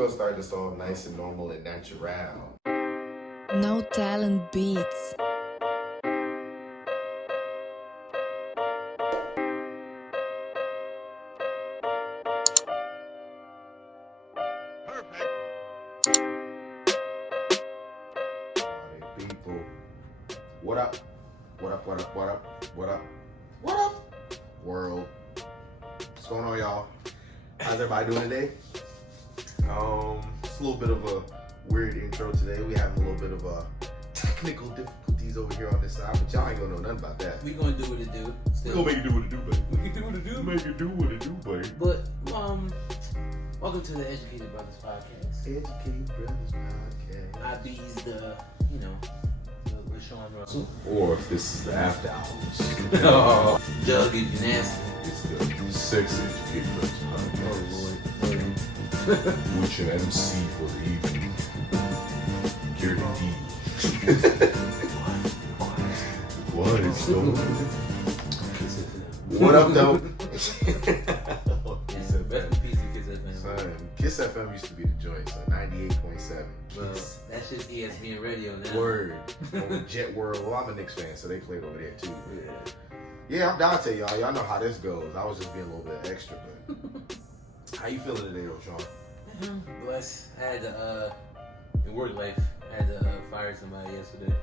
gonna start this all nice and normal and natural. No Talent Beats. People, what up? What up? What up? What up? What up? What up? World. What's going on, y'all? How's everybody doing today? It's a little bit of a weird intro today. We have a little bit of technical difficulties over here on this side, but y'all ain't gonna know nothing about that. We gonna do what it do. We gonna make it do what it do, baby. We can do what it do. Make it do what it do, baby. But welcome to the Educated Brothers Podcast. Educated Brothers Podcast. I be's the Mashawn Lynch. Or if this is the after hours. Oh, Doug is nasty. It's the Sex Educated Brothers Podcast. Lord. With your MC for the evening, Gary D. What is going on? What up, though? Rest in peace to Kiss FM. Son, Kiss FM used to be the joint, so 98.7. Well, that's just ESPN radio now. Word. On Jet World. Well, I'm a Knicks fan, so they played over there too. Yeah, I'm Dante, y'all. Y'all know how this goes. I was just being a little bit extra, but how you feeling today, though, Sean? Bless. I had to, in work life, I had to fire somebody yesterday.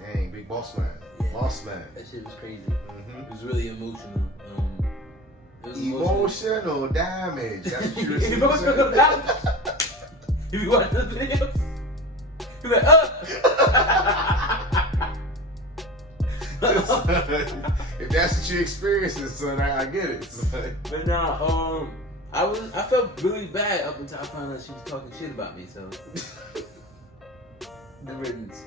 Dang, big boss man. Yeah. Boss man. That shit was crazy. Mm-hmm. It was really emotional. It was Emotional damage. That's what you were saying. Emotional damage. If you watch the videos, you're like, if that's what you experiencing, son, I get it. Son. But nah, I felt really bad up until I found out she was talking shit about me. So the riddance.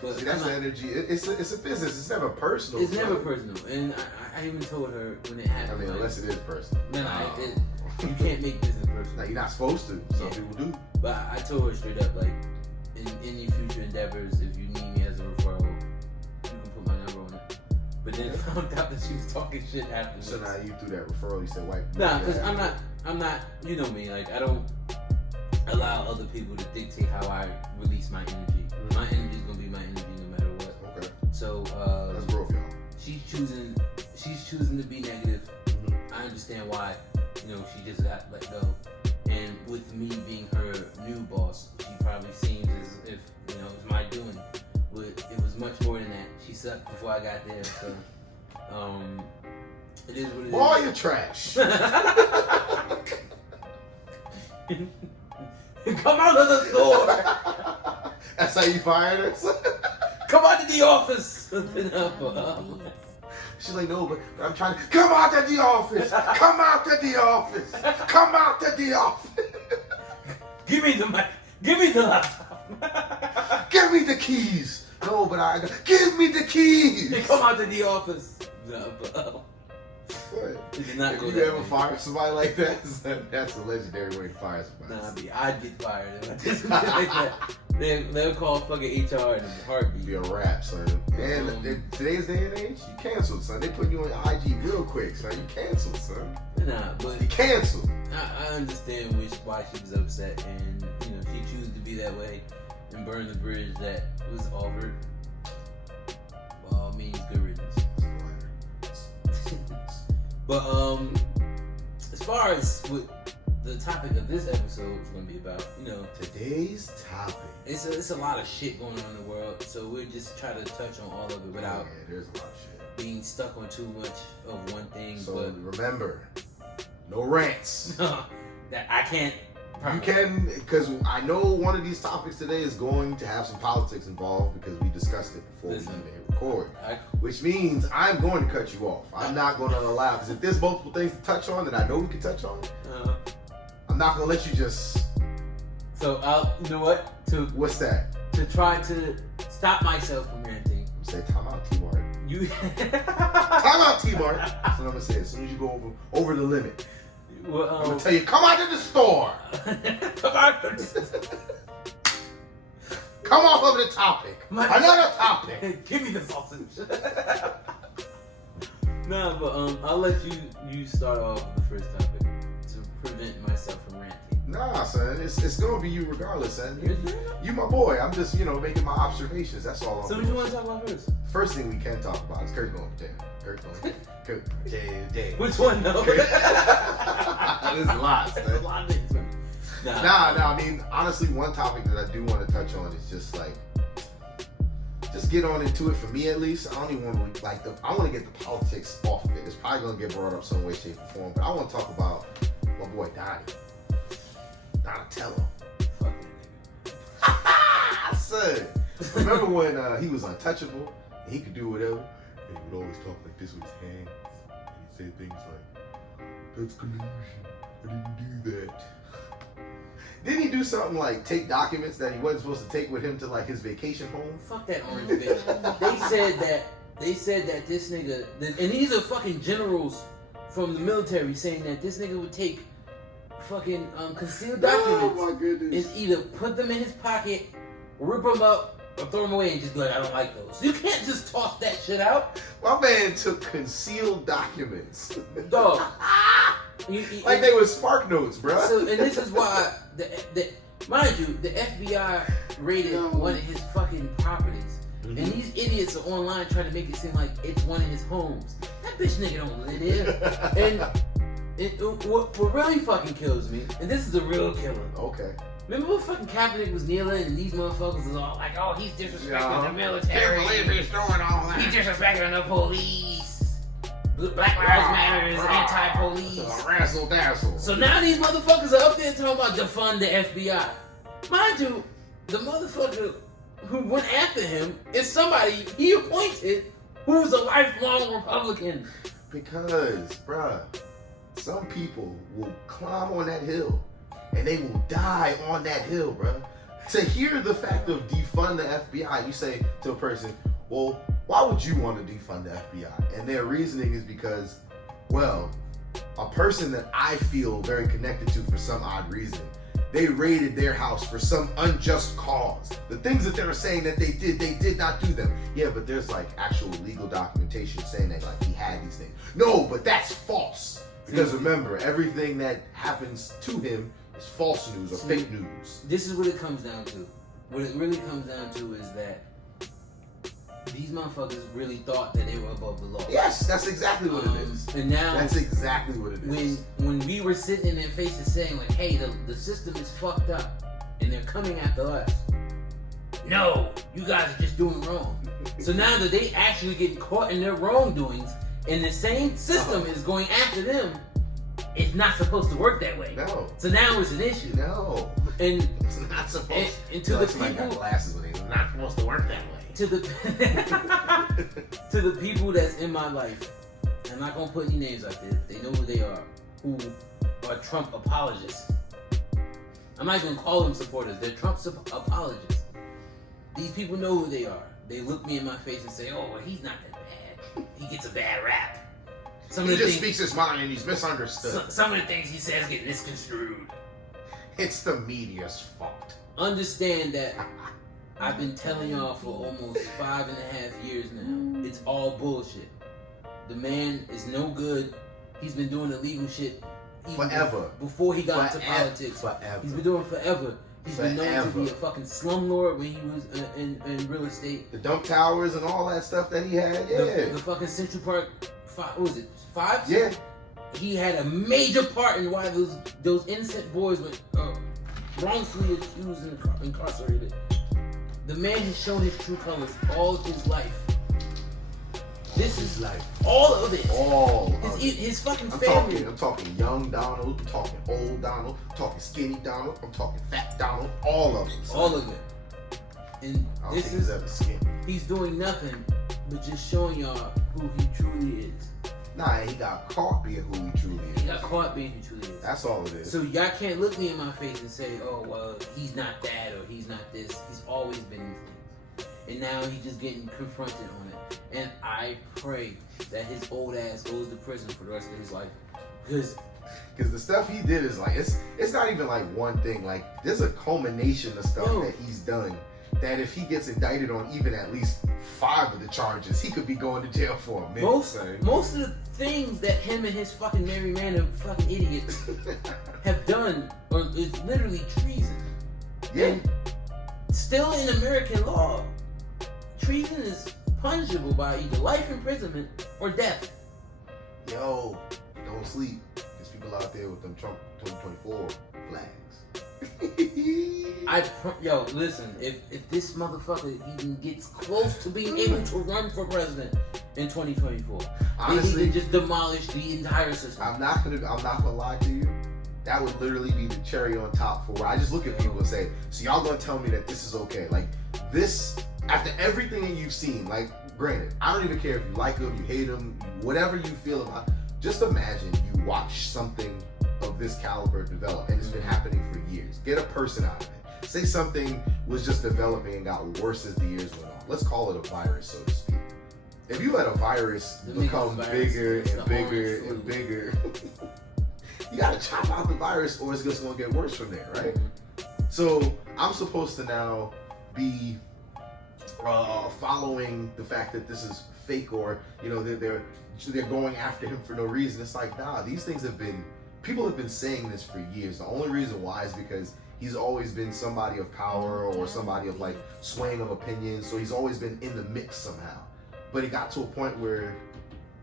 But see, that's the energy. It's a business. It's never personal. It's never personal, and I even told her when it happened. I mean, like, unless it is personal. No, you can't make business personal. Now, you're not supposed to. Some people do. But I told her straight up, like, in any future endeavors, if you need me as a referral, you can put my number on it. But then found out that she was talking shit afterwards. So now you threw that referral. You said, "White." Nah, because I'm not. You know me. Like, I don't allow other people to dictate how I release my energy. Mm-hmm. My energy is gonna be my energy no matter what. Okay. So that's growth, y'all. She's choosing to be negative. Mm-hmm. I understand why. You know, she just got let go. And with me being her new boss, she probably seems as if, you know, it was my doing. But it was much more than that. She sucked before I got there. So, it is what it is. Boy, you're trash. Come out of the store. That's how you fired her? Come out of the office. She's like, no, but I'm trying to come out to the office. Come out to the office. Come out to the office. Give me the mic. Give me the laptop. Give me the keys. No, but give me the keys. Hey, come out to the office. No, but, If not you ever fire somebody like that, that's a legendary way to fire somebody. Nah, I'd get fired if I did something like that. They'll call fucking HR in a heartbeat. Be a rap, son. And in today's day and age, you canceled, son. They put you on your IG real quick, son. You canceled, son. Nah, but you canceled. I understand why she was upset, and you know she chose to be that way and burn the bridge that was offered. By all means, good riddance. But as far as what the topic of this episode is going to be about, you know, today's topic. It's a lot of shit going on in the world, so we'll just try to touch on all of it without there's a lot of shit. Being stuck on too much of one thing. So but remember, no rants. That I can't. You can, because I know one of these topics today is going to have some politics involved because we discussed it before we even record. Which means I'm going to cut you off. I'm not going to allow, because if there's multiple things to touch on that I know we can touch on, I'm not going to let you just. So you know what? What's that? To try to stop myself from ranting. Say time out, T-Mart. You. Time out, T-Mart. That's what I'm going to say. As soon as you go over the limit. Well, I'm going to tell you, come out to the store. Come out to the store. Come off of the topic. Another topic. Give me the sausage. Nah, but I'll let you start off the first topic to prevent myself from ranting. Nah, son, it's gonna be you regardless, son. You my boy. I'm just, making my observations. That's all. So what do you want to talk about first? First thing we can talk about is Kurt going to jail. Kurt, jail. Which one, though? There's a lot. There's a lot of things, man. Nah. I mean, honestly, one topic that I do want to touch on is just get on into it for me at least. I don't even want to I want to get the politics off of it. It's probably gonna get brought up some way, shape, or form. But I want to talk about my boy Donatello. Fuck that Son, remember when he was untouchable and he could do whatever? And he would always talk like this with his hands. And he'd say things like, "That's collusion. I didn't do that." Didn't he do something like take documents that he wasn't supposed to take with him to his vacation home? Fuck that orange bitch. They said that this nigga, and these are fucking generals from the military saying that this nigga would take fucking concealed documents Oh my goodness. and either put them in his pocket, rip them up, or throw them away and just be like, I don't like those. You can't just toss that shit out. My man took concealed documents. Dog. Like they were spark notes, bro. So, and this is why, mind you, the FBI raided one of his fucking properties. Mm-hmm. And these idiots are online trying to make it seem like it's one of his homes. That bitch nigga don't live there. And what really fucking kills me, and this is a real killer. Okay. Remember when fucking Kaepernick was kneeling and these motherfuckers was all like, oh, he's disrespecting the military. Can't believe he's doing all that. He's disrespecting the police. Black Lives Matter is anti-police. Razzle dazzle. So now these motherfuckers are up there talking about defund the FBI. Mind you, the motherfucker who went after him is somebody he appointed who's a lifelong Republican. Because, bruh, some people will climb on that hill and they will die on that hill, bruh. To hear the fact of defund the FBI, you say to a person, well, why would you want to defund the FBI? And their reasoning is because, well, a person that I feel very connected to for some odd reason, they raided their house for some unjust cause. The things that they were saying that they did not do them. Yeah, but there's actual legal documentation saying that he had these things. No, but that's false. Because remember, everything that happens to him is false news or fake news. This is what it comes down to. What it really comes down to is that these motherfuckers really thought that they were above the law. Yes, that's exactly what it is. And now that's exactly what it is. When we were sitting in their faces saying hey, the system is fucked up and they're coming after us. No, you guys are just doing wrong. So now that they actually getting caught in their wrongdoings and the same system is going after them, it's not supposed to work that way. No. So now it's an issue. No. And it's not supposed and to the people got glasses when they're not supposed to work that way. To the people that's in my life, I'm not gonna put any names out there. They know who they are, who are Trump apologists. I'm not gonna call them supporters. They're Trump apologists. These people know who they are. They look me in my face and say, "Oh, well, he's not that bad. He gets a bad rap." He just speaks his mind and he's misunderstood. Some of the things he says get misconstrued. It's the media's fault. Understand that I've been telling y'all for almost 5.5 years now. It's all bullshit. The man is no good. He's been doing illegal shit forever. Before he got into politics. Forever. He's been doing it forever. He's been known to be a fucking slumlord when he was in real estate. The dump towers and all that stuff that he had. Yeah. The fucking Central Park. What was it? 5? Yeah. He had a major part in why those innocent boys were wrongfully accused and incarcerated. The man has shown his true colors all his life. This is like all of it. His fucking family. I'm talking young Donald. I'm talking old Donald. I'm talking skinny Donald. I'm talking fat Donald. All of them. All of it. And I don't think he's ever skinny. He's doing nothing but just showing y'all who he truly is. Nah, he got caught being who he truly is. He got caught being who he truly is. That's all it is. So y'all can't look me in my face and say, oh, well, he's not that or he's not this. He's always been these things. And now he's just getting confronted on it. And I pray that his old ass goes to prison for the rest of his life. Because the stuff he did is it's not even one thing. There's a culmination of stuff that he's done that if he gets indicted on even at least 5 of the charges, he could be going to jail for a minute. Most of the things that him and his fucking Mary Random fucking idiots have done is literally treason. Yeah. And still in American law, treason is punishable by either life imprisonment or death. Yo, don't sleep. There's people out there with them Trump 2024 flags. Listen, if this motherfucker even gets close to being able to run for president in 2024, honestly, then he can just demolish the entire system. I'm not gonna lie to you. That would literally be the cherry on top for where I just look at people and say, so y'all gonna tell me that this is okay? Like this, after everything that you've seen, like granted, I don't even care if you like him, you hate him, whatever you feel about. Just imagine you watch something of this caliber develop, and it's been happening for years. Get a person out of it. Say something was just developing and got worse as the years went on. Let's call it a virus, so to speak. If you let a virus become bigger and bigger and bigger, you gotta chop out the virus or it's just gonna get worse from there, right? So I'm supposed to now be following the fact that this is fake, or they're going after him for no reason. It's like, nah, these things people have been saying this for years. The only reason why is because he's always been somebody of power or somebody of like swaying of opinions. So he's always been in the mix somehow. But it got to a point where,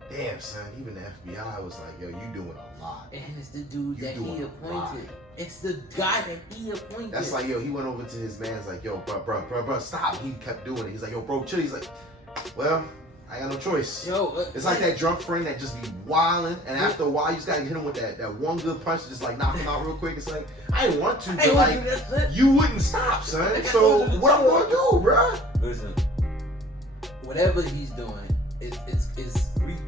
damn son, even the FBI was like, yo, you doing a lot. And it's the dude that he appointed. It's the guy that he appointed. That's like, yo, he went over to his man's like, yo, bro, stop. He kept doing it. He's like, yo, bro, chill. He's like, well, I got no choice. Yo, it's like that drunk friend that just be wilding, and after a while, you just gotta hit him with that one good punch, just like knock him out real quick. It's like, I didn't want to, but like, you wouldn't stop, son. So what I'm gonna do, bro? Listen, whatever he's doing, it's reach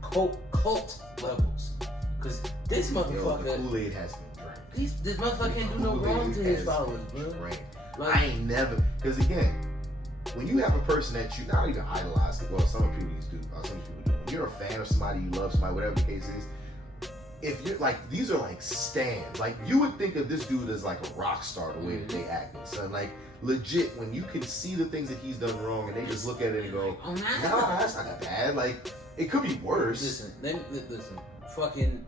cult levels. Cause this motherfucker, the Kool-Aid has been drank. This motherfucker can't do no wrong to his followers, bro. Like, I ain't never, because again, when you have a person that you not even idolize, well, some people do, some people do. When you're a fan of somebody, you love somebody, whatever the case is, if you're like, these are like stands. Like, you would think of this dude as like a rock star the way that they act. So like, legit, when you can see the things that he's done wrong and they just look at it and go, nah, that's not that bad. Like, it could be worse. Listen, fucking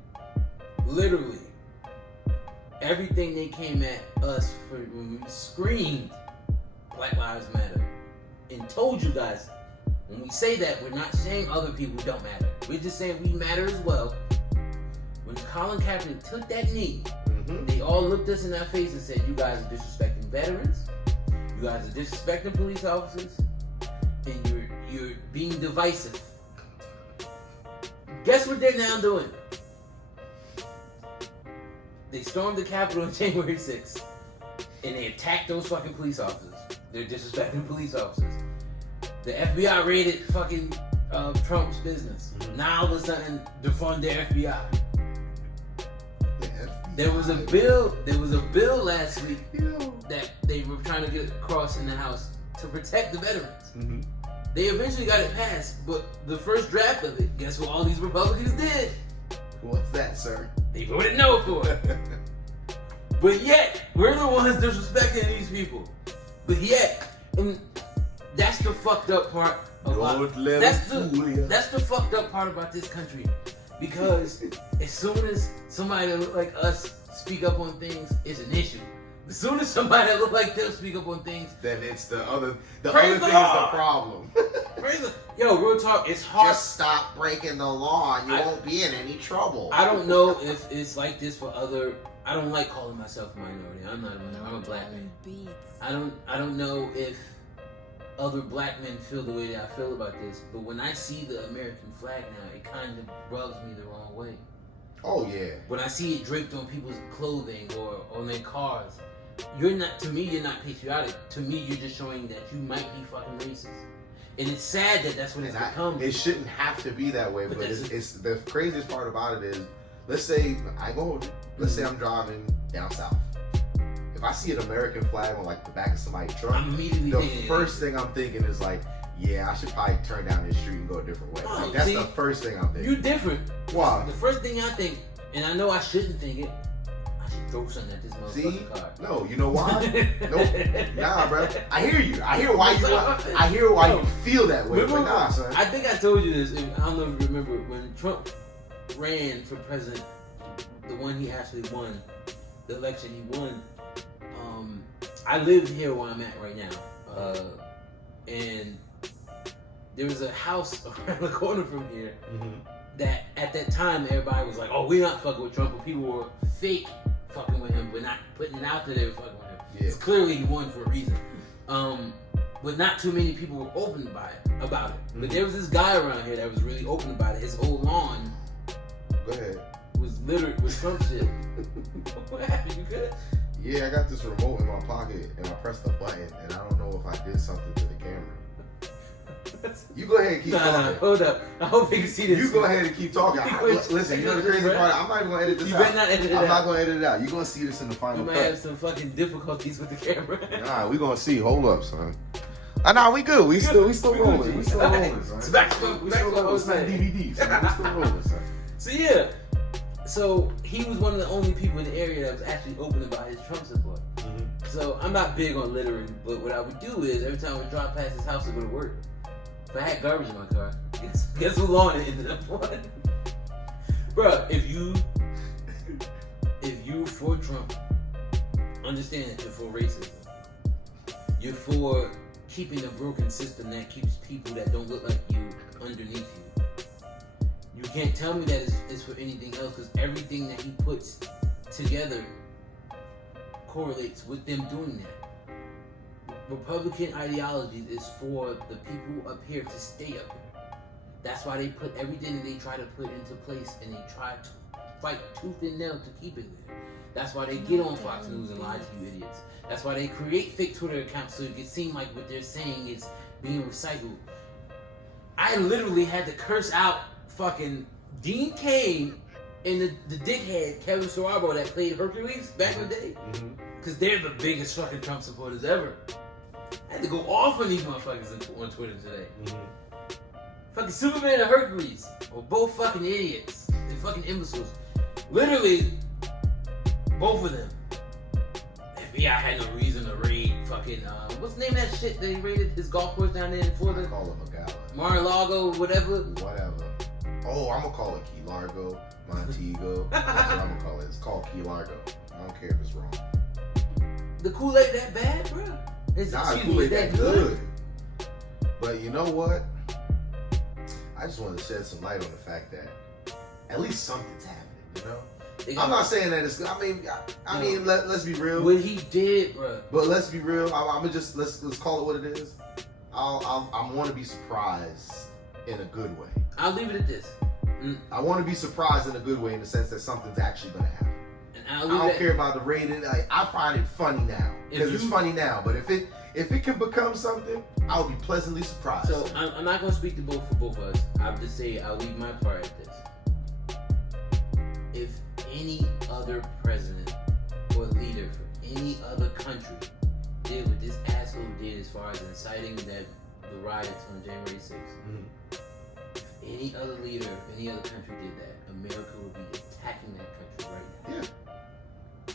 literally everything they came at us for when we screamed Black Lives Matter and told you guys, when we say that, we're not saying other people don't matter. We're just saying we matter as well. When Colin Kaepernick took that knee, they all looked us in our face and said, you guys are disrespecting veterans, you guys are disrespecting police officers, and you're being divisive. Guess what they're now doing? They stormed the Capitol on January 6th, and they attacked those fucking police officers. They're disrespecting police officers. The FBI raided fucking Trump's business. Now all of a sudden, defund the FBI. There was a bill last week that they were trying to get across in the House to protect the veterans. They eventually got it passed, but the first draft of it, guess what all these Republicans did? What's that, sir? They voted no for it. But yet, we're the ones disrespecting these people. But yet, and that's the fucked up part about that's the fucked up part about this country. Because as soon as somebody that look like us speak up on things, it's an issue. As soon as somebody that look like them speak up on things, then it's the other thing is the problem. Yo, real talk, it's hard. Just stop breaking the law and you won't be in any trouble. I don't know if it's like this for other. I don't like calling myself a minority. I'm not a minority. I'm a black man. I don't know if other black men feel the way that I feel about this, but when I see the American flag now, it kind of rubs me the wrong way. Oh yeah. When I see it draped on people's clothing or on their cars, you're not patriotic. To me, you're just showing that you might be fucking racist. And it's sad that that's what it's become. It shouldn't have to be that way, but it's the craziest part about it is, let's say I'm driving down south. If I see an American flag on like the back of somebody's truck, the first thing I'm thinking is like, yeah, I should probably turn down this street and go a different way. Like, that's the first thing I'm thinking. You different. Why? The first thing I think, and I know I shouldn't think it, I should throw something at this See? motherfucking car. No, you know why? Nope. Nah, bro. I hear you. I hear why you feel that way. But nah, son. I think I told you this. I don't know if you remember when Trump ran for president, the one he actually won, the election he won. I live here where I'm at right now, and there was a house around the corner from here that at that time everybody was like, "Oh, we're not fucking with Trump," but people were fake fucking with him, but not putting it out there they were fucking with him. Yeah. It's clearly he won for a reason. But not too many people were open about it. But there was this guy around here that was really open about it. His whole lawn Go ahead. was littered with Trump shit. What happened? You good? Yeah, I got this remote in my pocket and I pressed the button and I don't know if I did something to the camera. You go ahead and keep talking. Nah, hold up. I hope you can see this. You go ahead and keep talking. Listen, you know the crazy part? I'm not even going to edit this out. You better not edit it out. I'm not going to edit it out. You're going to see this in the final You might cut. have some fucking difficulties with the camera. Nah, we going to see. Hold up, son. Nah, we good. We still rolling. We still rolling, son. It's back to We still rolling. It's not DVD, son. We still rolling, son. So yeah. So he was one of the only people in the area that was actually open about his Trump support. So I'm not big on littering, but what I would do is every time we drive past his house to go to work, if I had garbage in my car, guess who lawn it ended up on? Bruh, if you're for Trump, understand that you're for racism. You're for keeping a broken system that keeps people that don't look like you underneath you. You can't tell me that it's for anything else, because everything that he puts together correlates with them doing that. Republican ideology is for the people up here to stay up here. That's why they put everything that they try to put into place, and they try to fight tooth and nail to keep it there. That's why they get on Fox News and lie to you idiots. That's why they create fake Twitter accounts so it can seem like what they're saying is being recycled. I literally had to curse out fucking Dean Cain and the dickhead Kevin Sorabo that played Hercules back in the day. Because they're the biggest fucking Trump supporters ever. I had to go off on these motherfuckers on Twitter today. Fucking Superman and Hercules are both fucking idiots. They're fucking imbeciles. Literally, both of them. FBI had no reason to raid fucking, what's the name of that shit that he raided his golf course down there in Florida? I call it Magala. Mar-a-Lago, whatever. Whatever. Oh, I'm going to call it Key Largo, Montego. That's what I'm going to call it. It's called Key Largo. I don't care if it's wrong. The Kool-Aid that bad, bro? Nah, the Kool-Aid that good. But you know what? I just want to shed some light on the fact that at least something's happening, you know? I'm not saying that it's good. I mean, let's be real. What he did, bro. But let's be real. I'm gonna just let's call it what it is. I want to be surprised in a good way. I'll leave it at this. I want to be surprised in a good way, in the sense that something's actually gonna happen. And I don't care about the rating. I find it funny now because it's funny now. But if it can become something, I'll be pleasantly surprised. So I'm not gonna speak for both of us. I'll just say I'll leave my part at this. If any other president or leader for any other country did what this asshole did as far as inciting the riots on January 6th, if any other leader of any other country did that, America would be attacking that country right now. Yeah.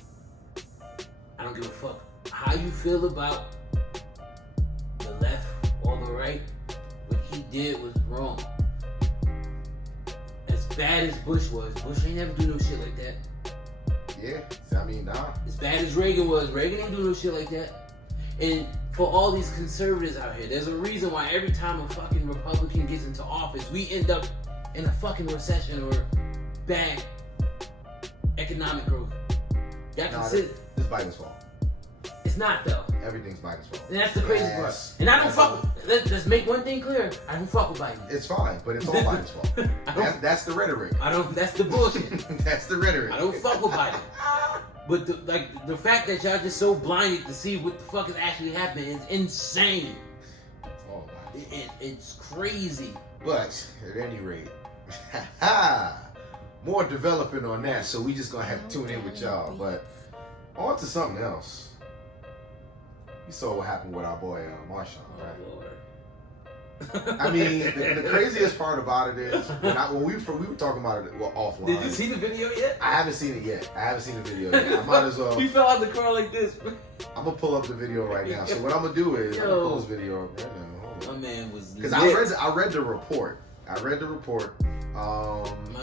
I don't give a fuck how you feel about the left or the right. What he did was wrong. As bad as Bush was, Bush ain't never do no shit like that. Yeah, I mean, nah. As bad as Reagan was, Reagan ain't do no shit like that. And for all these conservatives out here, there's a reason why every time a fucking Republican gets into office, we end up in a fucking recession or bad economic growth. Y'all consider it's Biden's fault. It's not though. Everything's Biden's fault. And that's the crazy part. And I don't fuck with, let's make one thing clear. I don't fuck with Biden. It's fine, but it's all Biden's fault. That's the rhetoric. That's the bullshit. That's the rhetoric. I don't fuck with Biden. But the fact that y'all just so blinded to see what the fuck is actually happening is insane. Oh, It's crazy. But at any rate, more developing on that, so we just gonna have to tune in with y'all. But on to something else. You saw what happened with our boy Mashawn, right? Oh, Lord. I mean, the craziest part about it is when we were talking about it offline. Did you see the video yet? I haven't seen it yet. I haven't seen the video yet. I might as well. You fell out the car like this. I'm gonna pull up the video right now. So what I'm gonna do is I'm gonna pull this video up right now. My man was lit. Because I read the report. My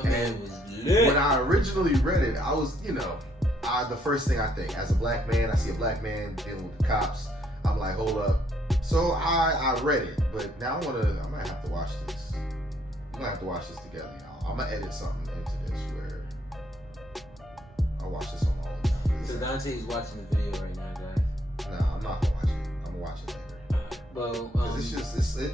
man was lit. When I originally read it, I was, the first thing I think, as a black man, I see a black man dealing with the cops. I'm like, hold up. So I read it, but now I might have to watch this. I'm gonna have to watch this together, y'all. I'm gonna edit something into this where I'll watch this on my own time. So Dante's watching the video right now, guys. Nah, I'm not gonna watch it. I'm gonna watch it later. Well,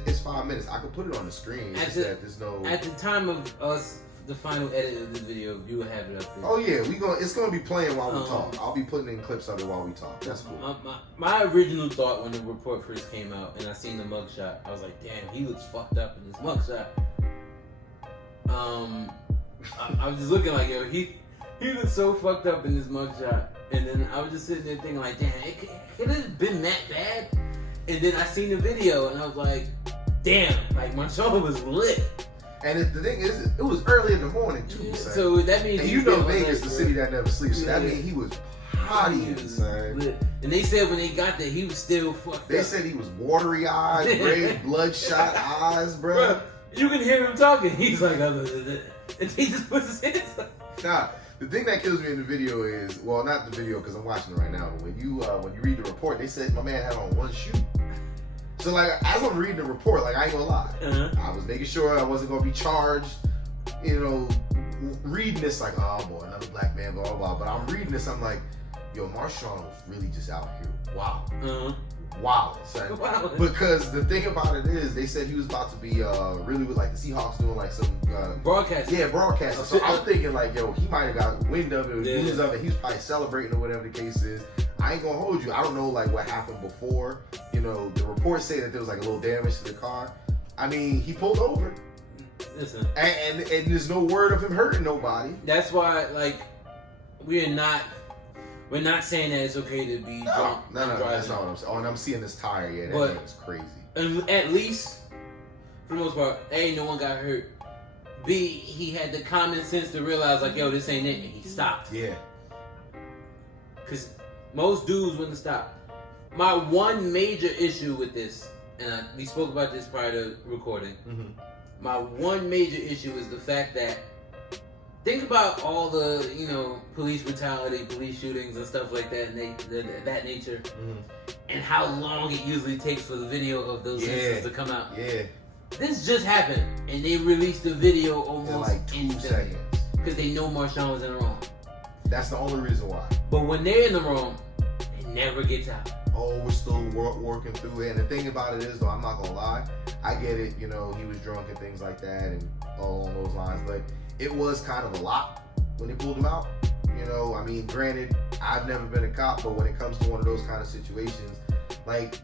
it's 5 minutes. I could put it on the screen. It's just that there's no. At the time of us, the final edit of this video, you will have it up there. Oh yeah, it's gonna be playing while we talk. I'll be putting in clips of it while we talk. That's cool. My original thought when the report first came out and I seen the mugshot, I was like, damn, he looks fucked up in this mugshot. I was just looking like, yo, he looks so fucked up in this mugshot, and then I was just sitting there thinking like, damn, it could have been that bad. And then I seen the video and I was like, damn, like Mashawn was lit. And the thing is, it was early in the morning too, son. So that means Vegas, the city that never sleeps. So that means he was partying, son. And they said when they got there, he was still fucked up. They said he was watery eyes, red, bloodshot eyes, bro. You can hear him talking. He's like, and he just puts his hands up. Nah, the thing that kills me in the video is, well, not the video because I'm watching it right now, but when you read the report, they said my man had on one shoe. So like, as I'm reading the report, like I ain't gonna lie, I was making sure I wasn't gonna be charged, reading this like, oh boy, another black man, blah blah blah. But I'm reading this, I'm like, yo, Mashawn was really just out here, wow, son. Because the thing about it is, they said he was about to be really with like the Seahawks doing like some broadcasting. Yeah, broadcasting. So I'm thinking like, yo, he might have got wind of it, news of it. He's probably celebrating or whatever the case is. I ain't gonna hold you. I don't know like what happened before. The reports say that there was like a little damage to the car. I mean, he pulled over. Listen, and there's no word of him hurting nobody. That's why, like, we're not saying that it's okay to be drunk. No, that's not what I'm saying. Oh, and I'm seeing this tire. Yeah, that man is crazy. And at least, for the most part, A, no one got hurt. B, he had the common sense to realize, like, yo, this ain't it. And he stopped. Yeah. Because most dudes wouldn't stop. My one major issue with this, and we spoke about this prior to recording, my one major issue is the fact that, think about all the, police brutality, police shootings and stuff like that, that nature, and how long it usually takes for the video of those incidents to come out. Yeah. This just happened, and they released the video almost in like 2 seconds. Because they know Mashawn was in the wrong. That's the only reason why. But when they're in the wrong, it never gets out. Oh, we're still working through it. And the thing about it is, though, I'm not gonna lie, I get it. He was drunk and things like that, and all along those lines. But it was kind of a lot when they pulled him out. I mean, granted, I've never been a cop, but when it comes to one of those kind of situations, like,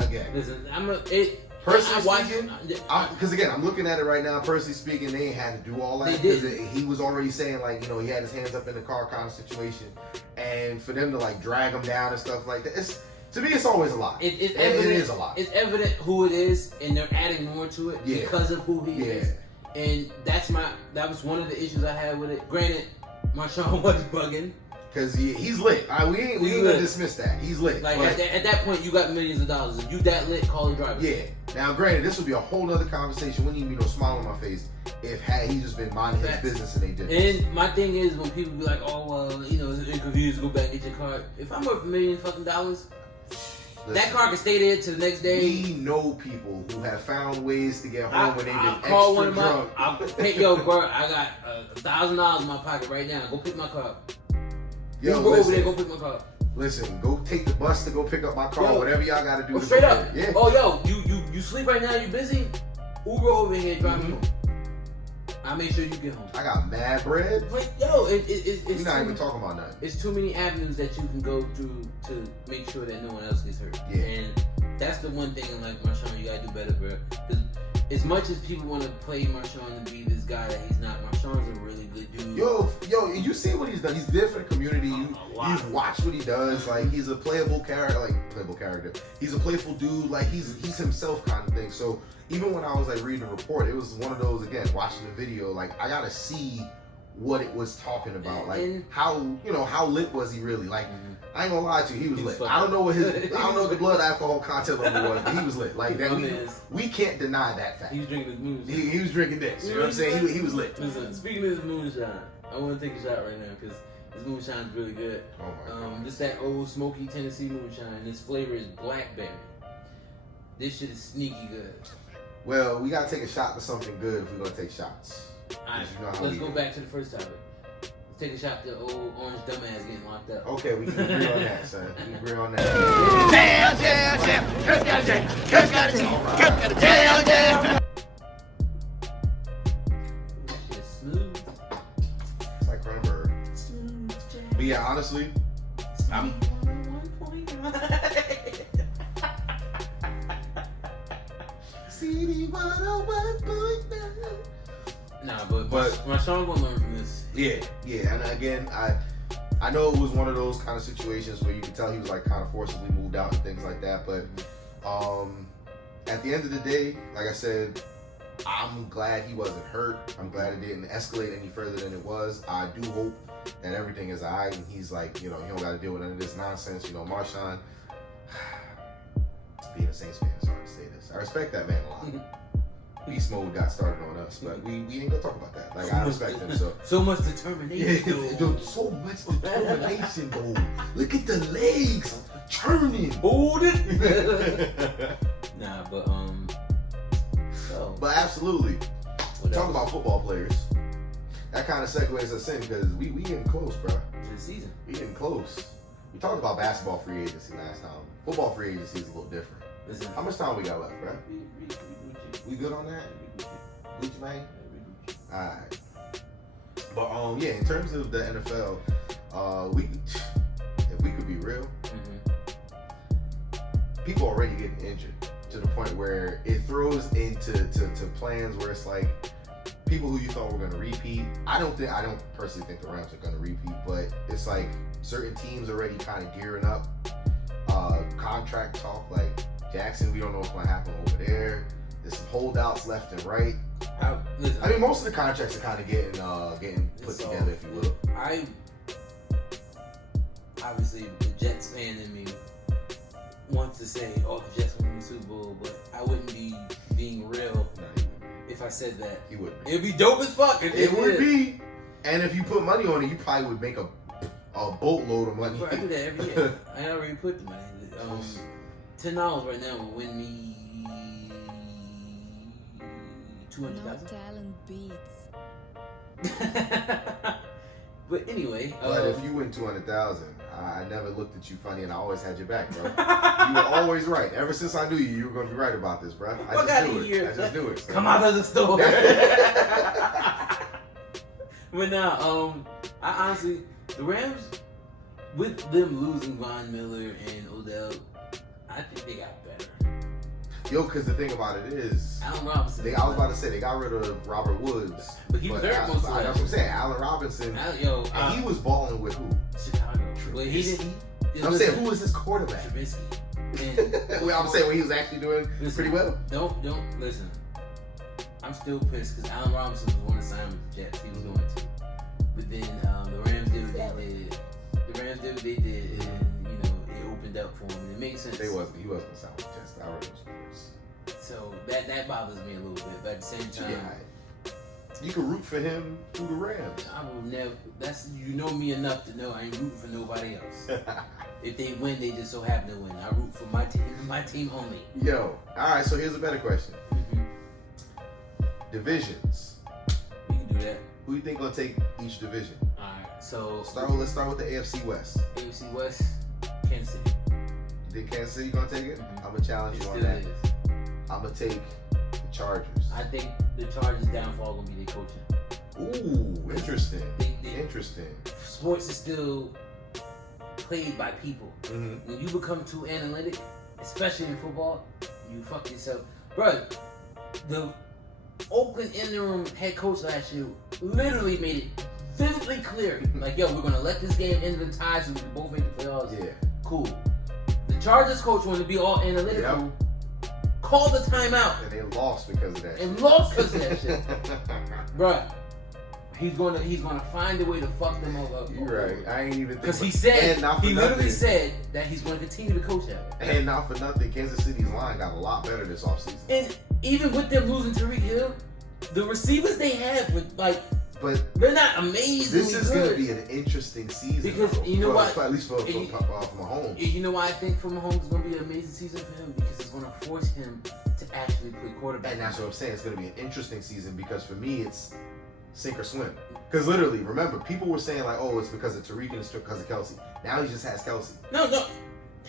again, listen, personally speaking, because again, I'm looking at it right now. Personally speaking, they ain't had to do all that because he was already saying like, he had his hands up in the car kind of situation, and for them to like drag him down and stuff like that, to me, it's always a lot. It is a lot. It's evident who it is, and they're adding more to it because of who he is. And that was one of the issues I had with it. Granted, Mashawn was bugging. Because he's lit. We ain't gonna dismiss that. He's lit. Like at that point, you got millions of dollars. If you that lit, call the driver. Yeah. Now, granted, this would be a whole other conversation. Wouldn't even be no smile on my face if had he just been minding his business and they did. And my thing is, when people be like, "Oh, well, it's inconvenient to go back and get your car." If I'm worth $1 million fucking dollars, that car can stay there till the next day. We know people who have found ways to get home when they've been extra drunk. I'll pay, yo, bro, I got $1,000 in my pocket right now. Go pick my car up. Yo, go over there, go pick my car up. Listen, go take the bus to go pick up my car. Whatever y'all gotta do. Straight up. Yeah. Oh, yo, you sleep right now? You busy? Uber over here, drive me home. I'll make sure you get home. I got mad bread. Like, yo, we're not even talking about nothing. It's too many avenues that you can go through to make sure that no one else gets hurt. Yeah. And that's the one thing, like, Mashawn, you gotta do better, bro. Because as much as people want to play Mashawn to be this guy that he's not, Marshawn's a really good dude. Yo, you see what he's done. He's good for the community. You've watched what he does. Like, he's a playable character. He's a playful dude. Like, he's himself kind of thing. So even when I was like reading the report, it was one of those, again, watching the video, like, I gotta see what it was talking about. Like, how lit was he really? Like, I ain't gonna lie to you, he was lit. I don't know what the blood alcohol content level was, but he was lit. Like, that we can't deny that fact. He was drinking his moonshine. He was drinking this. You know what I'm saying? He was lit. Listen, speaking of his moonshine, I want to take a shot right now because his moonshine's really good. Oh my God. This that old smoky Tennessee moonshine. This flavor is blackberry. This shit is sneaky good. Well, we gotta take a shot to something good if we're gonna take shots. Alright, let's go back to the first topic. Let's take a shot to old orange dumbass getting locked up. Okay, we can agree on that, son. We agree on that. That shit's smooth. It's like cranberry. But yeah, honestly, I'm. CD 101.9. Nah, but Marshawn gonna learn from this. Yeah, and again, I know it was one of those kind of situations where you could tell he was like kind of forcibly moved out and things like that. But at the end of the day, like I said, I'm glad he wasn't hurt. I'm glad it didn't escalate any further than it was. I do hope that everything is alright and he's like, you don't got to deal with any of this nonsense. Marshawn, being a Saints fan, it's hard to say this. I respect that man a lot. Beast mode got started on us, but we ain't gonna talk about that. Like, I respect him, so much determination. Yeah, dude, so much determination, though. Look at the legs churning. Hold it. Nah, but But absolutely, talk about football players. That kind of segues us in because we getting close, bro. This season, we getting close. We talked about basketball free agency last time. Football free agency is a little different. listen. How much time we got left, bro? We good on that? Gucci, man? Alright. But yeah, in terms of the NFL, if we could be real, people already getting injured to the point where it throws into plans where it's like people who you thought were gonna repeat. I don't personally think the Rams are gonna repeat, but it's like certain teams already kind of gearing up. Contract talk, like Jackson, we don't know what's gonna happen over there. There's some holdouts left and right. I mean, most of the contracts are kind of getting put together, if you will. Obviously, the Jets fan in me wants to say, "Oh, the Jets won the Super Bowl," but I wouldn't be being real if I said that. You wouldn't. It'd be dope as fuck. It would be, and if you put money on it, you probably would make a boatload of money. Bro, I do that every year. I already put the money. $10 right now will win me $200,000. No talent beats. But anyway, but if you win 200,000, I never looked at you funny, and I always had your back, bro. You were always right. Ever since I knew you, you were gonna be right about this, bro. I just do it. Come out of the store. But now, I honestly, the Rams, with them losing Von Miller and Odell, I think they got better. Yo, because the thing about it is, Allen Robinson. I was about to say they got rid of Robert Woods, but he was hurt most of That's what I'm saying. Allen Robinson, and he was balling with who? Chicago. But he didn't. I'm saying, who was his quarterback? Trubisky. Well, I'm saying when he was actually doing pretty well. Don't listen. I'm still pissed because Allen Robinson was going to sign with the Jets. He was going to, but then the Rams did what they did. The Rams did what they did, and it opened up for him. And it makes sense. He wasn't going to sign with the Jets. I already was. So that bothers me a little bit. But at the same time, you can root for him through the Rams. I will never. You know me enough to know I ain't rooting for nobody else. If they win, they just so happen to win. I root for my team only. Yo, all right. So here's a better question. Divisions. We can do that. Who do you think gonna take each division? All right. So let's start with the AFC West. AFC West, Kansas City. You think Kansas City gonna take it? I'm gonna challenge you on that. I'm gonna take the Chargers. I think the Chargers' downfall gonna be their coaching. Ooh, interesting. Interesting. Sports is still played by people. Mm-hmm. When you become too analytic, especially in football, you fuck yourself. Bro, The Oakland interim head coach last year literally made it vividly clear. Like, yo, we're going to let this game end in the tie so we can both make the playoffs. Yeah. Cool. The Chargers coach wanted to be all analytical. Called the timeout. And they lost because of that. And lost because of that shit. Bruh. He's gonna find a way to fuck them all up. You're right. I ain't even because he said he literally nothing. said that he's going to continue to coach that way. And not for nothing, Kansas City's line got a lot better this offseason. And even with them losing Tariq Hill, the receivers they have with but they're not amazing. This is going to be an interesting season because you know what? At least for Mahomes. You know why I think for Mahomes it's going to be an amazing season for him because it's going to force him to actually play quarterback. And that's what I'm saying. It's going to be an interesting season because for me it's sink or swim. Because literally, remember, people were saying like, oh, it's because of Tariq and it's because of Kelsey. Now he just has Kelsey. No,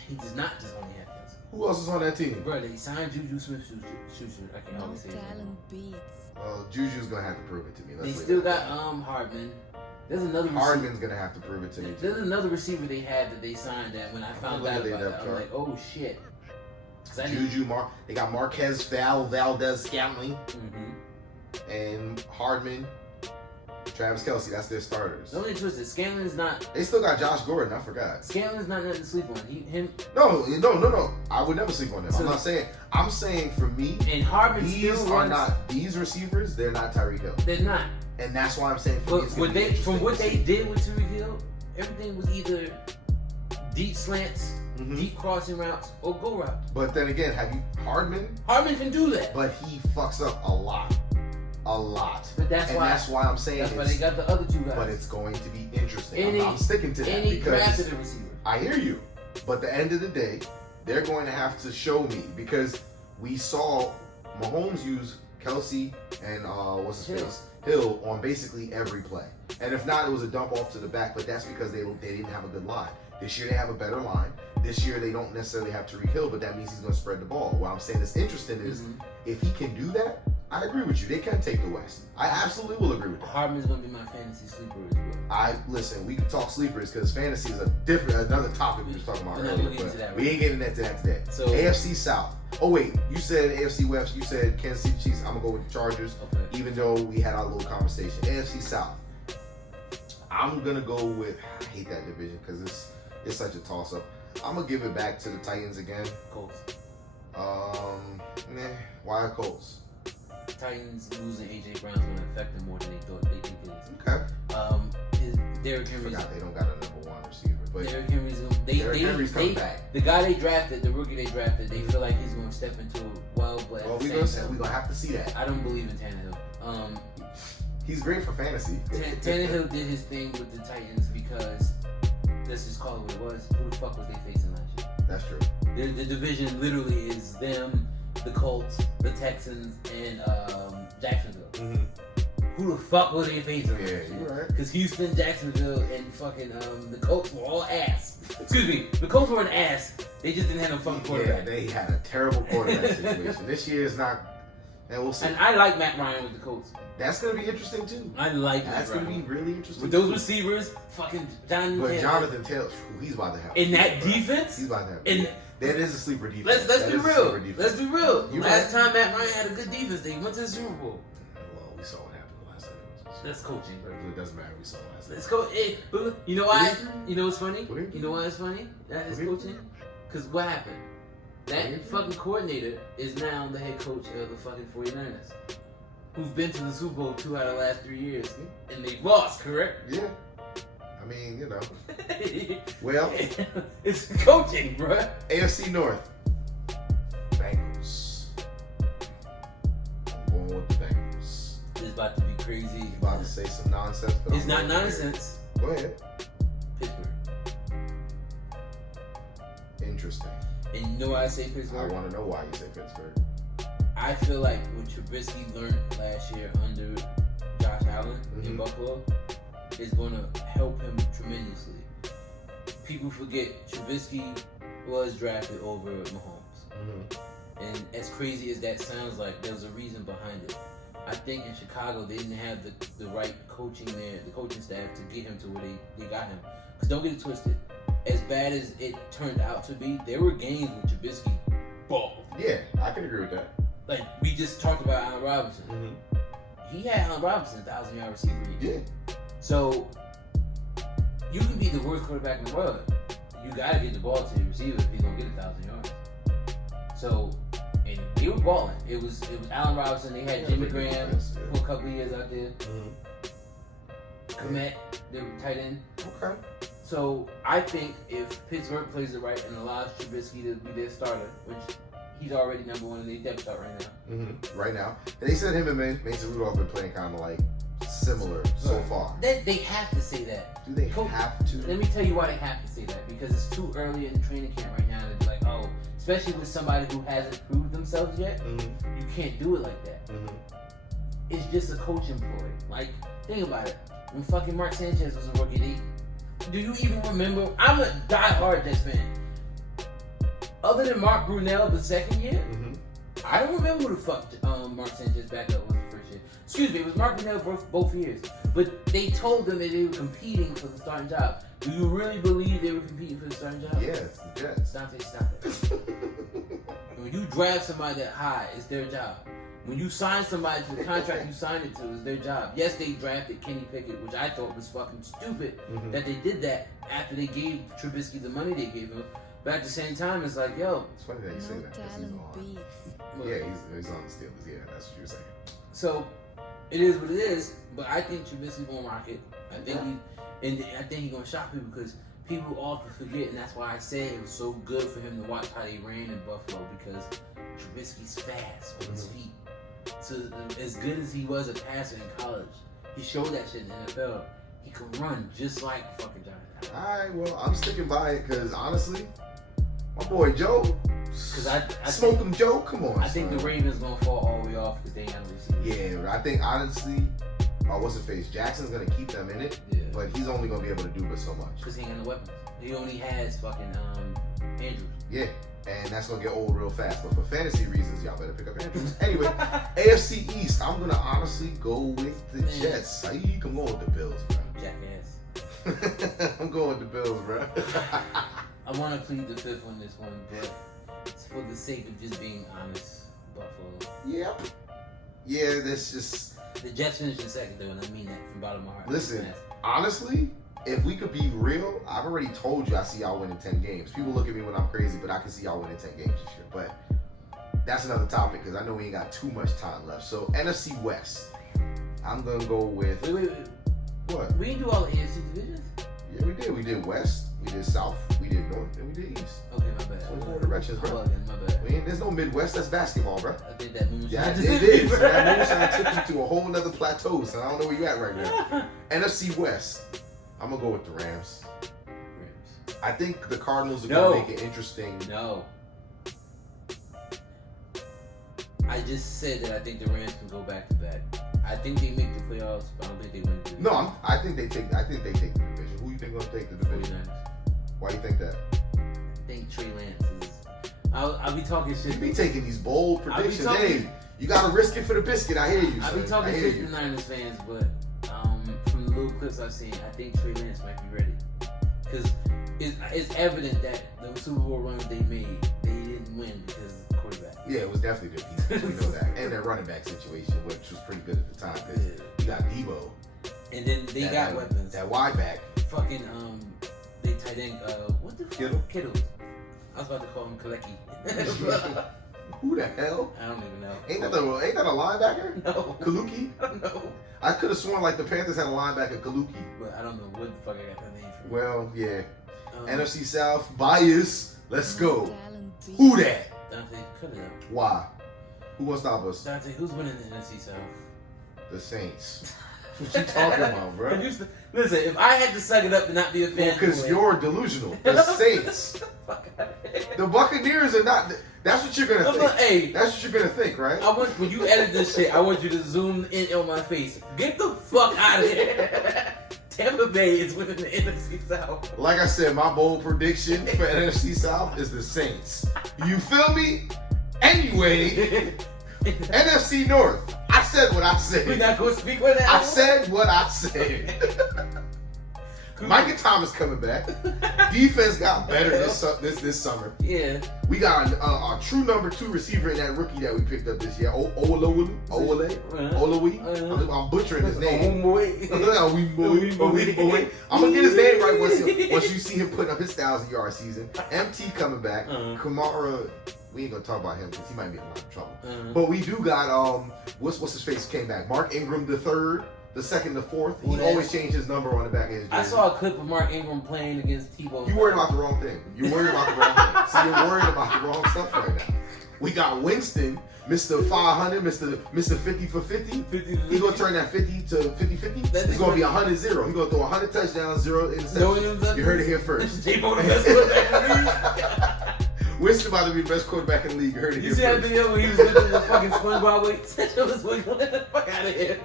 he does not just only have Kelsey. Who else is on that team? Bro, they signed Juju Smith-Schuster. I can always say his name. Talent beats. Well, Juju's gonna have to prove it to me. They still got Hardman. There's another Hardman's gonna have to prove it to me. There's another receiver they had that they signed that when I found out about it, I'm like, oh shit. Juju, they got Marquez Valdez-Scantling, and Hardman, Travis Kelsey. That's their starters. Don't get twisted. Scanlon's not. They still got Josh Gordon. I forgot. Scanlon's not nothing to sleep on. No. I would never sleep on him. I'm not saying. I'm saying for me. And Hardman these receivers. They're not Tyreek Hill. They're not. And that's why I'm saying. For me, from what they did with Tyreek Hill, everything was either deep slants, deep crossing routes, or go routes. But then again, have you Hardman? Hardman can do that. But he fucks up a lot. But that's why I'm saying that's why they got the other two guys. But it's going to be interesting. I'm sticking to that because I hear you. But at the end of the day, they're going to have to show me because we saw Mahomes use Kelsey and Hill on basically every play. And if not, it was a dump off to the back. But that's because they didn't have a good line. This year they have a better line. This year they don't necessarily have Tariq Hill, but that means he's going to spread the ball. What I'm saying is interesting is if he can do that, I agree with you. They can take the West. I absolutely will agree with that. Hardman's going to be my fantasy sleeper as well. Listen, we can talk sleepers because fantasy is another topic we were talking about earlier. But we ain't getting into that today. So AFC South. Oh wait, you said AFC West. You said Kansas City Chiefs. I'm gonna go with the Chargers. Okay. Even though we had our little conversation. AFC South. I'm gonna go with. I hate that division because it's such a toss up. I'm gonna give it back to the Titans again. Colts. Why Colts? Titans losing AJ Brown's going to affect them more than they think it is. Okay. Derrick Henry's. I forgot they don't got a number one receiver, but Derrick Henry's coming back. The guy they drafted, the rookie they drafted, they feel like he's going to step into well, but we're gonna have to see that. I don't believe in Tannehill. He's great for fantasy. Tannehill did his thing with the Titans because let's just call it what it was. Who the fuck was they facing last year? That's true. The division literally is them, the Colts, the Texans, and Jacksonville. Who the fuck were they facing? Yeah, you're right. Because Houston, Jacksonville, and fucking the Colts were all ass. Excuse me, the Colts were an ass. They just didn't have no fucking quarterback. Yeah, they had a terrible quarterback situation. This year is not, and we'll see. And I like Matt Ryan with the Colts. That's gonna be interesting too. I like that's Matt Ryan. Gonna be really interesting. With those receivers, fucking Jonathan Taylor, he's about to have. In that defense, he's about to have. That is a sleeper defense. Let's be real. Let's be real. Last time Matt Ryan had a good defense, they went to the Super Bowl. Well, we saw what happened last time. That's coaching. It doesn't matter. We saw last time. Let's go. But you know why? You know what's funny? You know why it's funny? That is coaching. Because what happened? That fucking coordinator is now the head coach of the fucking 49ers, who've been to the Super Bowl 2 out of the last 3 years, and they've lost. Correct? Yeah. I mean, you know. Well, it's coaching, bro. AFC North. Bengals. I'm going with the Bengals. It's about to be crazy. You're about to say some nonsense. But it's not nonsense. Go ahead. Pittsburgh. Interesting. And you know why I say Pittsburgh? I want to know why you say Pittsburgh. I feel like what Trubisky learned last year under Josh Allen in Buffalo is going to help him tremendously. People forget Trubisky was drafted over Mahomes. And as crazy as that sounds like, there's a reason behind it. I think in Chicago, they didn't have the right coaching there, the coaching staff to get him to where they got him. Because don't get it twisted. As bad as it turned out to be, there were games with Trubisky ball. Yeah, I can agree with that. like we just talked about Allen Robinson. Mm-hmm. He had Allen Robinson 1,000-yard receiver. Yeah. So you can be the worst quarterback in the world. You gotta get the ball to your receiver if he's gonna get 1,000 yards. So, and they were balling. It was Allen Robinson. They had Jimmy Graham for a couple of years out there. Komet, they were tight end. Okay. So I think if Pittsburgh plays it right and allows Trubisky to be their starter, which he's already number one in their depth chart right now. Mm-hmm. Right now, and they said him and Mason Rudolph been playing kind of like similar so far. They have to say that. Do they have to? Let me tell you why they have to say that. Because it's too early in training camp right now to be like, oh, especially with somebody who hasn't proved themselves yet, you can't do it like that. It's just a coaching ploy. Like, think about it. When fucking Mark Sanchez was a rookie, do you even remember? I'm a die-hard Jets fan. Other than Mark Brunell the second year, I don't remember who the fuck Mark Sanchez backup was the first year. Excuse me, it was Mark Brunell both years. But they told them that they were competing for the starting job. Do you really believe they were competing for the starting job? Yeah, it's the Jets. Dante, stop it. When you draft somebody that high, it's their job. When you sign somebody to the contract you signed it to, it's their job. Yes, they drafted Kenny Pickett, which I thought was fucking stupid that they did that after they gave Trubisky the money they gave him. But at the same time, it's like, yo. It's funny that you say that. Yeah, he's on the Steelers. Yeah, that's what you're saying. So, it is what it is, but I think Trubisky's gonna rock it. I think I think he's gonna shock people because people often forget, and that's why I said it was so good for him to watch how they ran in Buffalo because Trubisky's fast on his feet. So as good as he was a passer in college, he showed that shit in the NFL. He can run just like fucking Johnny. Alright, well, I'm sticking by it because honestly, my boy Joe, because I smoke him Joe, come on. I think the Ravens gonna fall all the way off because they ain't gonna receive. Yeah, I think honestly, what's his face? Jackson's gonna keep them in it, but he's only gonna be able to do but so much. Because he ain't got no weapons. He only has fucking Andrews. Yeah. And that's gonna get old real fast. But for fantasy reasons, y'all better pick up Andrews. Anyway, AFC East, I'm gonna honestly go with the Jets. I'm going with the Bills, bro. Jackass. I'm going with the Bills, bro. I want to plead the fifth on this one, but it's for the sake of just being honest, Buffalo. Yep. Yeah, that's just. The Jets finished in second, though, and I mean that from the bottom of my heart. Listen, honestly, if we could be real, I've already told you I see y'all winning 10 games. People look at me when I'm crazy, but I can see y'all winning 10 games this year. But that's another topic because I know we ain't got too much time left. So NFC West, I'm gonna go with. Wait. What? We didn't do all the AFC divisions? Yeah, we did. We did West, we did South, we did North, and we did East. Okay, my bad. So 4 directions, bro. My bad. There's no Midwest. That's basketball, bro. I did that moonshine. Yeah, it did. So that moonshine took you to a whole nother plateau. So I don't know where you at right now. NFC West. I'm gonna go with the Rams. I think the Cardinals are gonna make it interesting. No. I just said that I think the Rams can go back to back. I think they make the playoffs, but I don't think they win the division. No, I think they take the division. Who you think gonna take the division? 49ers. Why you think that? I think Trey Lance is. I'll be talking shit. You be taking these bold predictions. Talking, hey, you gotta risk it for the biscuit. I hear you. I'll be talking shit to Niners fans, but from the little clips I've seen, I think Trey Lance might be ready. Because it's evident that the Super Bowl runs they made, they didn't win because of the quarterback. Yeah, it was definitely the defense. We know that. And their running back situation, which was pretty good at the time. Because you got Debo. And then they got weapons. That wide back. Fucking, they tight end, what the fuck? Kittle. I was about to call him Kalecki. Who the hell? I don't even know. Ain't that a linebacker? No. Kaluki? No. I could have sworn like the Panthers had a linebacker, Kaluki. But I don't know what the fuck I got that name from. Well, yeah. NFC South, bias. Let's go. Who that? Dante, cut it out. Why? Who gonna stop us? Dante, who's winning the NFC South? The Saints. What you talking about, bro? Listen, if I had to suck it up to not be a fan, because you're delusional. The Saints. The Buccaneers are not. That's what you're gonna think. Hey, that's what you're gonna think, right? When you edit this shit, I want you to zoom in on my face. Get the fuck out of here. Tampa Bay is winning the NFC South. Like I said, my bold prediction for NFC South is the Saints. You feel me? Anyway, NFC North. I said what I said. We're not gonna speak with that. I said what I said. Micah Thomas coming back. Defense got better this summer. Yeah. We got a true number 2 receiver in that rookie that we picked up this year. Olawale. I'm butchering his name. I'm gonna get his name right once you see him putting up his 1,000-yard season. MT coming back. Kamara. We ain't gonna talk about him because he might be in a lot of trouble. But we do got what's his face came back. Mark Ingram the 3rd, the 2nd, the 4th. He always changed his number on the back of his jersey. I saw a clip of Mark Ingram playing against Tebow. You worried about the wrong thing. You're worried about the wrong thing. So you're worried about the wrong stuff right now. We got Winston, Mr. 500, Mr. 50 for 50. He's gonna turn that 50 to 50-50. It's gonna be 100-0. He's gonna throw 100 touchdowns, 0 interceptions. You heard it here first. Winston about to be the best quarterback in the league. You heard it here first. You see that video where he was lifting the fucking SpongeBob weights? That shit was like, get the fuck out of here.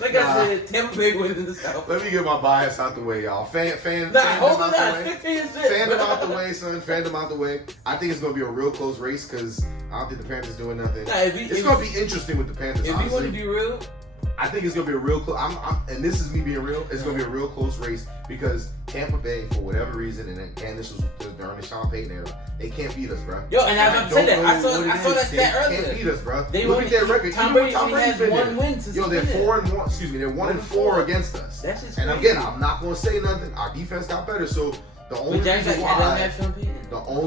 Like I said, Tampa Bay wins in the South. Let me get my bias out the way, y'all. Fan them Nah, out hold on, the way. Fan them out out the way, son. Fan them out the way. I think it's gonna be a real close race because I don't think the Panthers doing nothing. Nah, it's gonna be interesting with the Panthers. If you want to be real, I think it's gonna be a real close. And this is me being real. It's gonna be a real close race because Tampa Bay, for whatever reason, and again, this was during the Sean Payton era, they can't beat us, bro. Yo, and I said that. I saw that stat earlier. They can't beat us, bro. Look at their record. Tom Brady has one win to Yo, they're 4-1. Excuse me, they're 1-4 against us. That's just and crazy. again, I'm not gonna say nothing. Our defense got better, so the only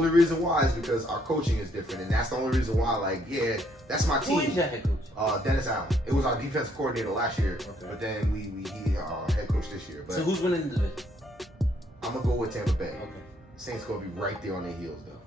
reason why is because our coaching is different, and that's the only reason why. Like, yeah, that's my team. Who is your head coach? Dennis Allen. It was our defensive coordinator last year, but then he head coach this year. But so who's winning the division? I'm gonna go with Tampa Bay. Okay. Saints gonna be right there on their heels, though.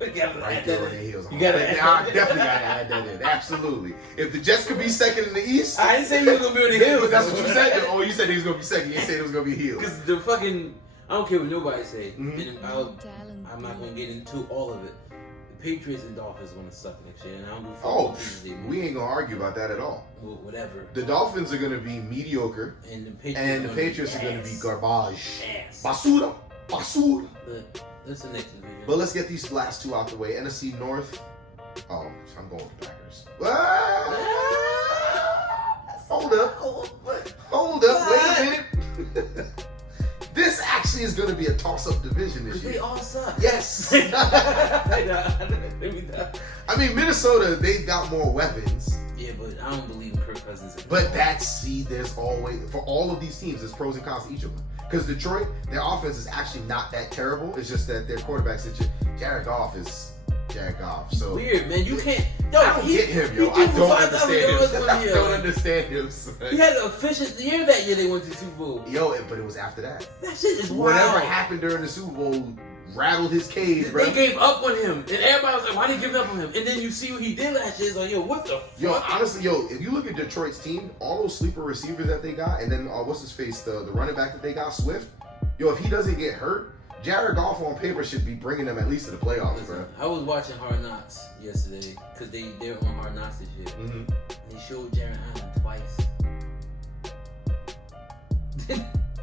Right there on their heels. You gotta I definitely gotta add that in. Absolutely. If the Jets could be second in the East, I didn't say you were gonna be on the heels. That's what you said. Oh, you said he was gonna be second. You didn't say it was gonna be heels. Because the fucking, I don't care what nobody say. I'm not gonna get into all of it. The Patriots and Dolphins are gonna suck next year, and I don't give a fuck. We ain't gonna argue about that at all. Well, whatever. The Dolphins are gonna be mediocre, and the Patriots are gonna be garbage. Ass. Basura. But that's the next division. But let's get these last two out the way. NFC North. Oh, I'm going with the Packers. Hold up. Wait a minute. This actually is going to be a toss-up division this year. They all suck. Yes. Maybe I mean, Minnesota, they got more weapons. Yeah, but I don't believe in Kirk Cousins. But there's always, for all of these teams, there's pros and cons to each of them. Because Detroit, their offense is actually not that terrible. It's just that their quarterback situation, Jared Goff is Jared Goff. So weird, man. You can't. I don't get him, yo. I don't understand him. Son. He had an efficient year that year. They went to the Super Bowl. Yo, but it was after that. That shit is wild. Whatever happened during the Super Bowl rattled his cage, bro. They gave up on him, and everybody was like, "Why they give up on him?" And then you see what he did last year. It's like, yo, what the fuck? Yo, honestly, if you look at Detroit's team, all those sleeper receivers that they got, and then what's his face, the running back that they got, Swift. Yo, if he doesn't get hurt, Jared Goff on paper should be bringing them at least to the playoffs, bro. I was watching Hard Knocks yesterday because they're on Hard Knocks this year. Mm-hmm. They showed Jared Allen twice.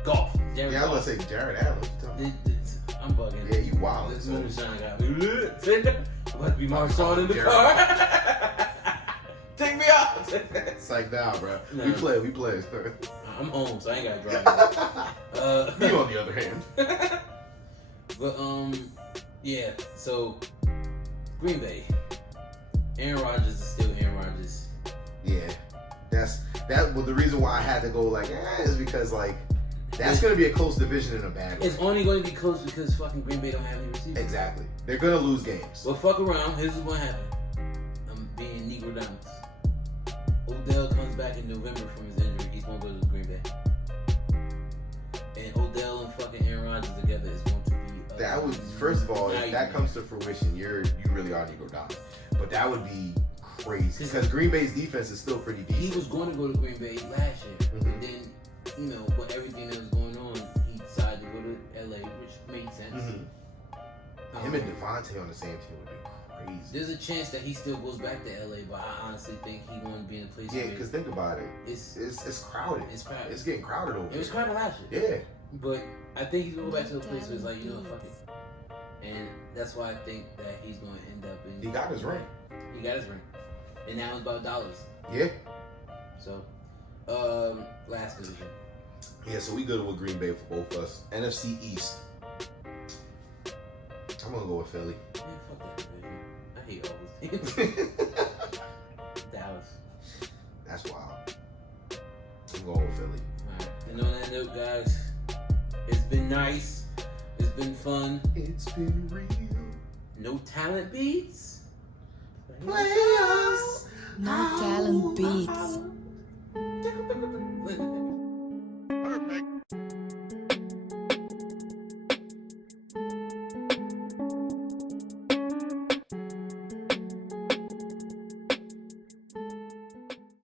Golf. Jared I was gonna say Jared Allen. I'm bugging. Yeah, you wild. This moonshine got me. I'm about to be Mashawn in the car. Take me out. It's like, nah, bro. No. We play. I'm home, so I ain't gotta drive. Me on the other hand. But yeah. So Green Bay. Aaron Rodgers is still Aaron Rodgers. Yeah, that was the reason why I had to go like, is because like that's gonna be a close division in a bad way. It's only going to be close because fucking Green Bay don't have any receivers. Exactly. They're gonna lose games. Well, fuck around. Here's what's gonna happen. I'm being Negro Diamonds. Odell comes back in November from his injury. He's gonna go to Green Bay. And Odell and fucking Aaron Rodgers together is going to be. That would, first of all, if that comes to fruition, you really are Negro Diamond. But that would be crazy because Green Bay's defense is still pretty decent. He was going to go to Green Bay last year, and then with everything that was going on, he decided to go to LA, which made sense. Him and Devontae on the same team would be crazy. There's a chance that he still goes back to LA, but I honestly think he won't be in a place. Yeah, because think about it, it's crowded. It's crowded. It's getting crowded over. It was crowded last year. Yeah, but I think he's going to go back to a place where it's like, fuck it, and that's why I think that he's going to end up in. He got his ring. He got his ring, and now it's about dollars. Yeah. So, last division. Yeah, so we good with Green Bay for both of us. NFC East. I'm gonna go with Philly. Man, fuck that division. I hate all those teams. Dallas. That's wild. I'm going with Philly. Alright. And on that note, guys, it's been nice. It's been fun. It's been real. No talent beats. Playoffs. No talent beats. Wait,